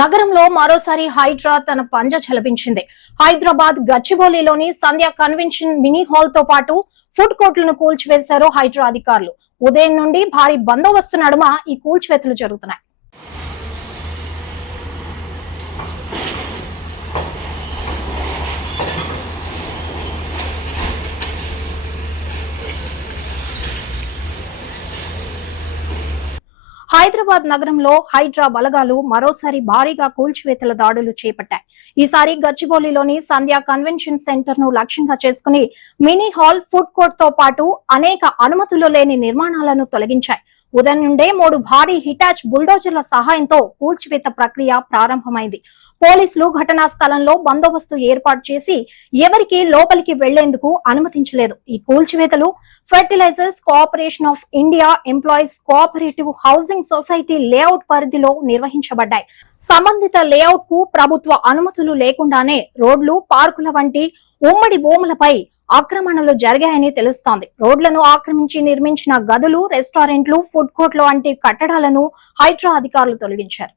నగరంలో మరోసారి హైడ్రా తన పంజ చలపించింది. హైదరాబాద్ గచ్చిబౌలిలోని సంధ్య కన్వెన్షన్ మినీ హాల్ తో పాటు ఫుడ్ కోర్టులను కూల్చివేశారు హైడ్రా అధికారులు. ఉదయం నుండి భారీ బందోబస్తు నడుమ ఈ కూల్చివేతలు జరుగుతున్నాయి. హైదరాబాద్ నగరంలో హైడ్రా బలగాలు మరోసారి భారీగా కూల్చివేతల దాడులు చేపట్టాయి. ఈసారి గచ్చిబౌలిలోని సంధ్య కన్వెన్షన్ సెంటర్ ను లక్ష్యంగా చేసుకుని మినీ హాల్, ఫుడ్ కోర్ట్ తో పాటు అనేక అనుమతులు లేని నిర్మాణాలను తొలగించాయి. ఉదయం నుండే 3 భారీ హిటాచ్ బుల్డోజర్ల సహాయంతో కూల్చివేత ప్రక్రియ ప్రారంభమైంది. పోలీసులు ఘటనా స్థలంలో బందోబస్తు ఏర్పాటు చేసి ఎవరికి లోపలికి వెళ్లేందుకు అనుమతించలేదు. ఈ కూల్చివేతలు fertilisers corporation of India employees cooperative housing society layout పరిధిలో నిర్వహించబడ్డాయి. సంబంధిత లేఅవుట్ కు ప్రభుత్వ అనుమతులు లేకుండానే రోడ్లు, పార్కుల వంటి ఉమ్మడి భూములపై ఆక్రమణలు జరిగాయని తెలుస్తోంది. రోడ్లను ఆక్రమించి నిర్మించిన గదులు, రెస్టారెంట్లు, ఫుడ్ కోర్టులు వంటి కట్టడాలను హైడ్రా అధికారులు తొలగించారు.